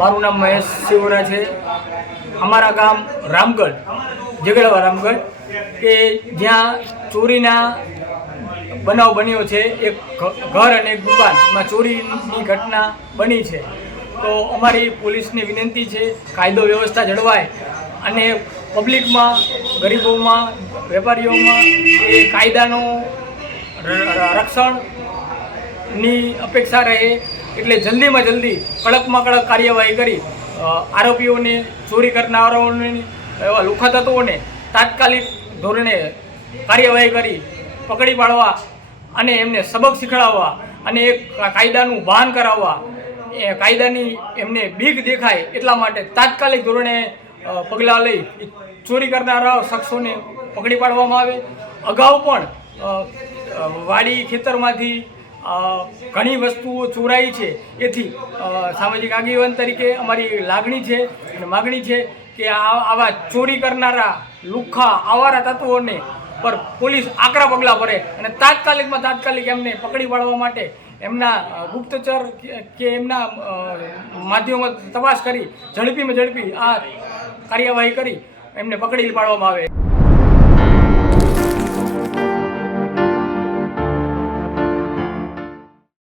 મારું નામ મહેશ સિવરા છે. અમારા ગામ રામગઢ જગડાવા રામગઢ, કે જ્યાં ચોરીના બનાવ બન્યો છે. એક ઘર અને એક દુકાનમાં ચોરીની ઘટના બની છે. તો અમારી પોલીસની વિનંતી છે, કાયદો વ્યવસ્થા જળવાય અને પબ્લિકમાં, ગરીબોમાં, વેપારીઓમાં એ કાયદાનો રક્ષણની અપેક્ષા રહે એટલે જલ્દીમાં જલ્દી કડકમાં કડક કાર્યવાહી કરી આરોપીઓને, ચોરી કરનારાઓને, એવા લુખા તત્વોને તાત્કાલિક ધોરણે કાર્યવાહી કરી, પકડી પાડવા અને એમને સબક શીખડાવવા અને એક કાયદાનું ભાન કરાવવા, એ કાયદાની એમને બીક દેખાય એટલા માટે તાત્કાલિક ધોરણે પગલાં લઈ ચોરી કરનારા શખ્સોને પકડી પાડવામાં આવે. અગાઉ પણ વાડી ખેતરમાંથી ઘણી વસ્તુઓ ચોરાઈ છે. એથી સામાજિક આગેવાન તરીકે અમારી લાગણી છે અને માગણી છે કે આવા ચોરી કરનારા લુખ્ખા આવારા તત્વોને પર પોલીસ આકરા પગલાં ભરે અને તાત્કાલિકમાં તાત્કાલિક એમને પકડી પાડવા માટે એમના ગુપ્તચર કે- એમના માધ્યમો તપાસ કરી, ઝડપીમાં ઝડપી આ કાર્યવાહી કરી, એમને પકડી પાડવામાં આવે.